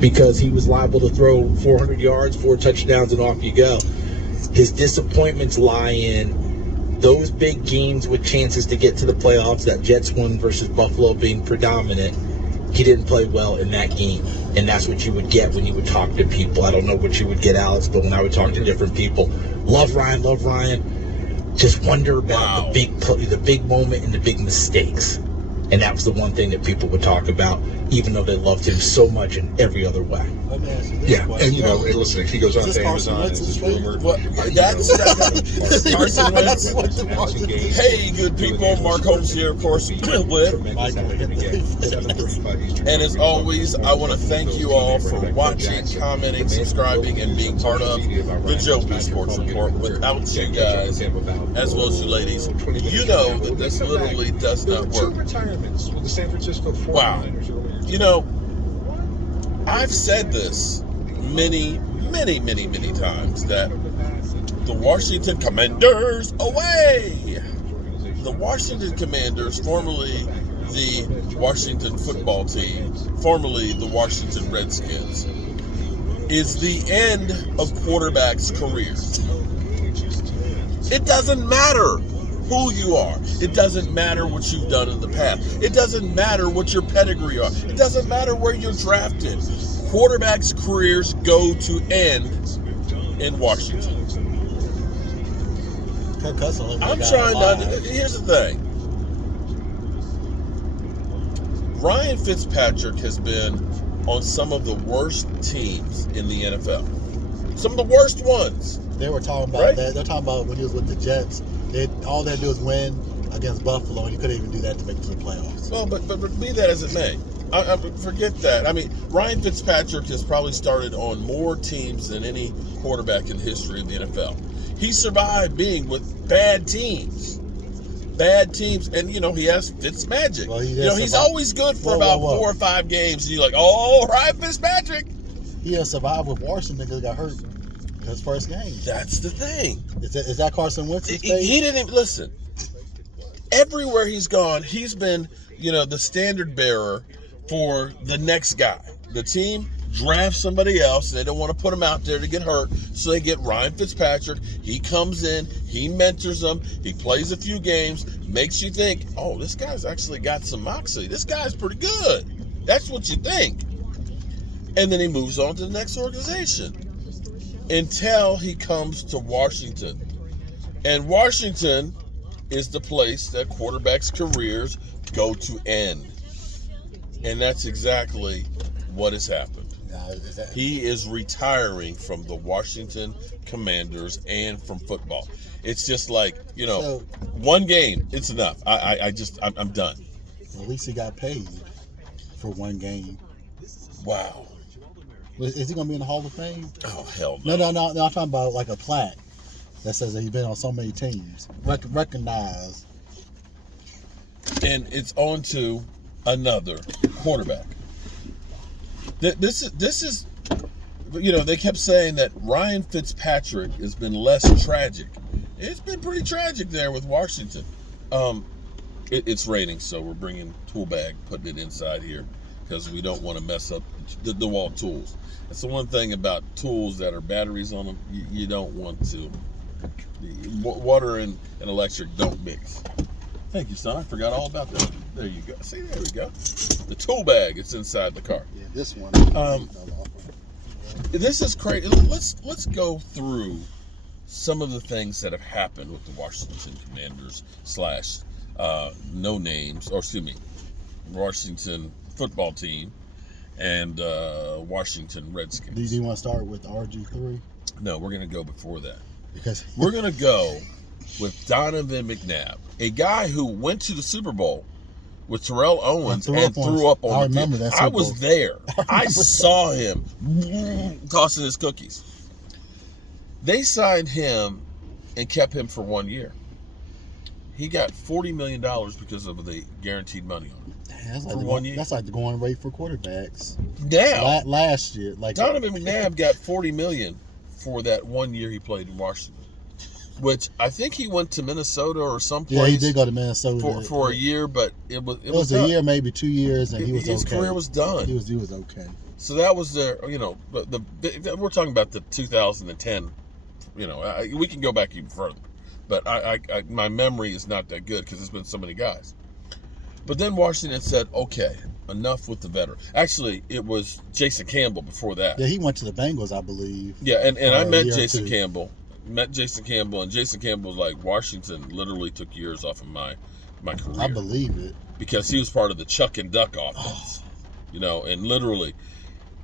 because he was liable to throw 400 yards, 4 touchdowns, and off you go. His disappointments lie in those big games with chances to get to the playoffs, that Jets one versus Buffalo being predominant. He didn't play well in that game, and that's what you would get when you would talk to people. I don't know what you would get, Alex, but when I would talk to different people, love Ryan, just wonder about the big moment and the big mistakes. And that was the one thing that people would talk about, even though they loved him so much in every other way. Let me ask you this Yeah, question. and you know, and listen, if he goes on to Amazon, Wentz it's rumored. That's Carson Wentz. Hey, good people, Mark Holmes here, of course, with. And as always, I want to thank you all for watching, commenting, subscribing, and being part of the Joe B Sports Report. Without you guys, as well as you ladies, you know that this literally does not work. Wow. You know, I've said this many times that the Washington Commanders away. The Washington Commanders, formerly the Washington football team, formerly the Washington Redskins, is the end of quarterbacks' careers. It doesn't matter who you are. It doesn't matter what you've done in the past. It doesn't matter what your pedigree are. It doesn't matter where you're drafted. Quarterbacks' careers go to end in Washington. I'm trying to. Here's the thing. Ryan Fitzpatrick has been on some of the worst teams in the NFL. Some of the worst ones. They were talking about that. They're talking about when he was with the Jets. All they do is win against Buffalo, and he couldn't even do that to make it to the playoffs. Well, but be that as it may, I forget that. I mean, Ryan Fitzpatrick has probably started on more teams than any quarterback in the history of the NFL. He survived being with bad teams. And, you know, he has Fitz magic. Well, he's always good for about 4 or 5 games, and you're like, oh, Ryan Fitzpatrick. He has survived with Washington because he got hurt his first game. That's the thing. Is that Carson Wentz? He didn't even listen. Everywhere he's gone, he's been, you know, the standard bearer for the next guy. The team drafts somebody else, and they don't want to put him out there to get hurt, so they get Ryan Fitzpatrick. He comes in, he mentors them, he plays a few games, makes you think, oh, this guy's actually got some moxie. This guy's pretty good. That's what you think. And then he moves on to the next organization until he comes to Washington. And Washington is the place that quarterbacks' careers go to end. And that's exactly what has happened. He is retiring from the Washington Commanders and from football. It's just like, you know, one game, it's enough. I'm done. At least he got paid for one game. Wow. Is he going to be in the Hall of Fame? Oh, hell no. No. I'm talking about like a plaque that says that he's been on so many teams. Recognized. And it's on to another quarterback. This is, you know, they kept saying that Ryan Fitzpatrick has been less tragic. It's been pretty tragic there with Washington. It's raining, so we're bringing tool bag, putting it inside here because we don't want to mess up the wall tools. That's the one thing about tools that are batteries on them. You don't want to. Water and electric don't mix. Thank you, son. I forgot all about that. There you go. See, there we go. The tool bag, it's inside the car. Yeah, this one. This is crazy. Let's go through some of the things that have happened with the Washington Commanders / no names, or excuse me, Washington football team and Washington Redskins. Do you want to start with RG3? No, we're going to go before that. Because we're going to go with Donovan McNabb, a guy who went to the Super Bowl with Terrell Owens and threw up on I remember that. I was there. I saw him tossing his cookies. They signed him and kept him for 1 year. He got $40 million because of the guaranteed money on him. That's like 1 year. That's like the going rate for quarterbacks. Now, last year, like Donovan McNabb got $40 million for that 1 year he played in Washington. Which I think he went to Minnesota or someplace. Yeah, he did go to Minnesota for a year, but it was a year, maybe 2 years, and he was his okay. career was done. He was okay. So that was their, we're talking about the 2010. We can go back even further, but my memory is not that good because there's been so many guys. But then Washington said, okay, enough with the veteran. Actually, it was Jason Campbell before that. Yeah, he went to the Bengals, I believe. Yeah, and I met Jason Campbell. Met Jason Campbell, and Jason Campbell was like, Washington literally took years off of my career. I believe it. Because he was part of the Chuck and Duck offense. And literally,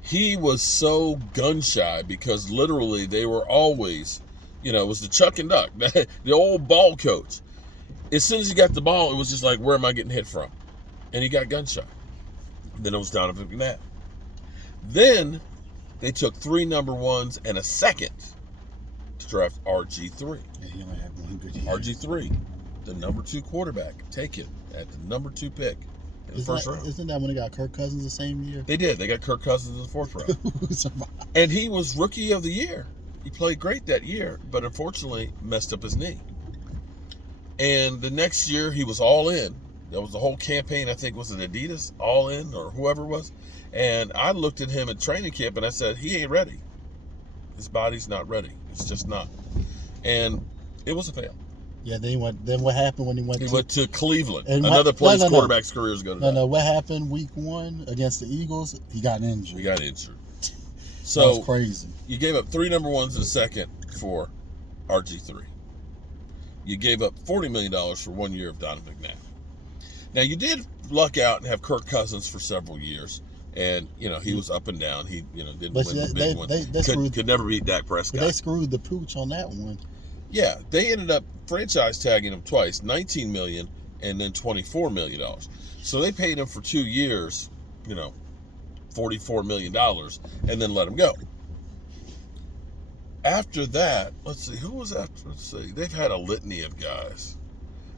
he was so gun shy because literally they were always, it was the Chuck and Duck, the old ball coach. As soon as he got the ball, it was just like, where am I getting hit from? And he got gun shy. Then it was Donovan McNabb. Then they took 3 number 1s and a second to draft RG3. Yeah, he only had one good year. RG3, the number 2 quarterback, taken at the number 2 pick in the first round. Isn't that when they got Kirk Cousins the same year? They did. They got Kirk Cousins in the 4th round. And he was Rookie of the Year. He played great that year, but unfortunately messed up his knee. And the next year, he was all in. That was the whole campaign, I think, was it Adidas, all in, or whoever it was. And I looked at him at training camp, and I said, he ain't ready. His body's not ready. It's just not. And it was a fail. Yeah, then what happened when he went to Cleveland. Another place quarterback's career is going to die. No, what happened week 1 against the Eagles? He got injured. So that was crazy. You gave up 3 number 1s and a second for RG3. You gave up $40 million for 1 year of Donovan McNabb. Now, you did luck out and have Kirk Cousins for several years. And, he was up and down. He, didn't win the big one. Could never beat Dak Prescott. But they screwed the pooch on that one. Yeah, they ended up franchise tagging him twice, $19 million and then $24 million. So they paid him for 2 years, $44 million, and then let him go. After that, let's see, who was after? Let's see, they've had a litany of guys.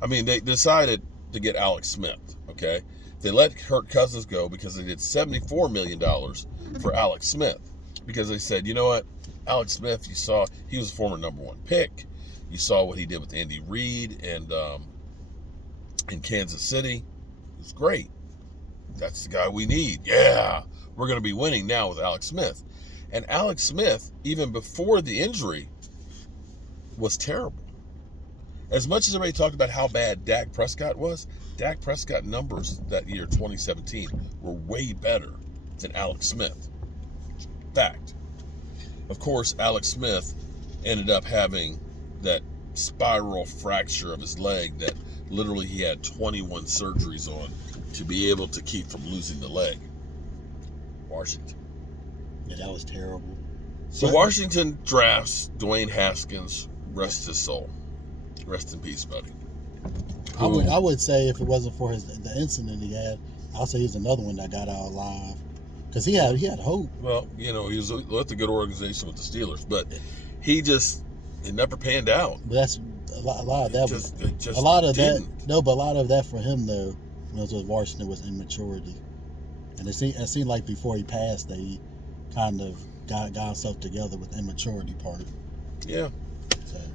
I mean, they decided to get Alex Smith, okay? They let Kirk Cousins go because they did $74 million for Alex Smith. Because they said, you know what? Alex Smith, you saw, he was a former number 1 pick. You saw what he did with Andy Reid and in Kansas City. It was great. That's the guy we need. Yeah, we're going to be winning now with Alex Smith. And Alex Smith, even before the injury, was terrible. As much as everybody talked about how bad Dak Prescott was, Dak Prescott numbers that year, 2017, were way better than Alex Smith. Fact. Of course, Alex Smith ended up having that spiral fracture of his leg that literally he had 21 surgeries on to be able to keep from losing the leg. Washington. Yeah, that was terrible. So Washington drafts Dwayne Haskins, rest his soul. Rest in peace, buddy. I would say if it wasn't for the incident he had, I'll say he's another one that got out alive. Because he had hope. Well, he was with a good organization with the Steelers, but it never panned out. But that's a lot of that but a lot of that for him though, when it was with Washington, was immaturity. And it seemed like before he passed, they kind of got himself together with the immaturity part. Yeah.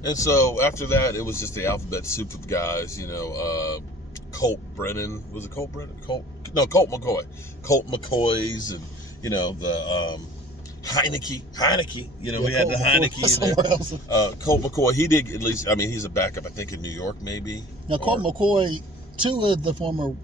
And so after that, it was just the alphabet soup of guys, Colt Brennan. Was it Colt Brennan? Colt McCoy. Colt McCoys and, the Heineke. We had the Heineke there. Colt McCoy, he did at least, he's a backup, I think, in New York, maybe. Now, Colt McCoy, 2 of the former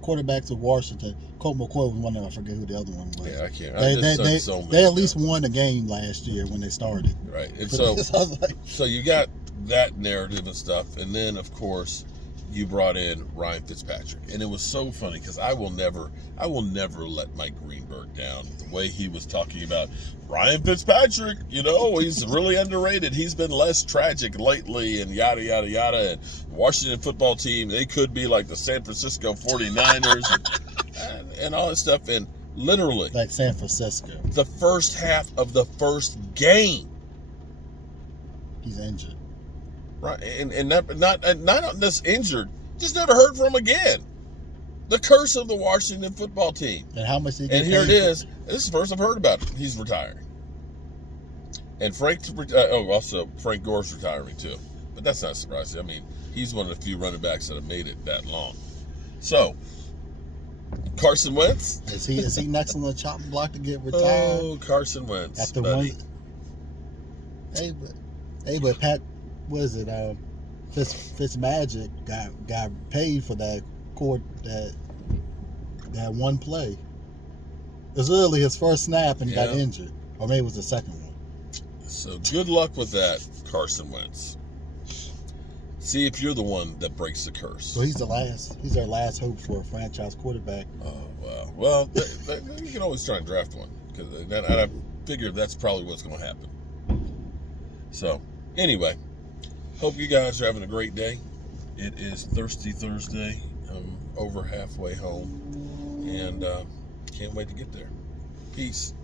quarterbacks of Washington, Colt McCoy was one of them. I forget who the other one was. Yeah, I can't. They at least won a game last year when they started. Right. And so you got that narrative and stuff. And then, of course, you brought in Ryan Fitzpatrick. And it was so funny because I will never let Mike Greenberg down. The way he was talking about Ryan Fitzpatrick, he's really underrated. He's been less tragic lately and yada, yada, yada. And Washington football team, they could be like the San Francisco 49ers and all that stuff. And literally, like San Francisco, the first half of the first game, he's injured. Right, and not just injured, just never heard from him again. The curse of the Washington football team. And how much did he get? And here it is. This is the first I've heard about it. He's retiring. And Frank Gore's retiring too. But that's not surprising. He's one of the few running backs that have made it that long. So, Carson Wentz? Is he next on the chopping block to get retired? Oh, Carson Wentz. After buddy. one, but Pat, what is it? Fitzmagic got paid for that one play. It was literally his first snap and he got injured, or maybe it was the second one. So good luck with that, Carson Wentz. See if you're the one that breaks the curse. So he's their last hope for a franchise quarterback. Oh, wow. Well, you can always try and draft one, because I figure that's probably what's going to happen. So, anyway, hope you guys are having a great day. It is Thirsty Thursday. I'm over halfway home, and can't wait to get there. Peace.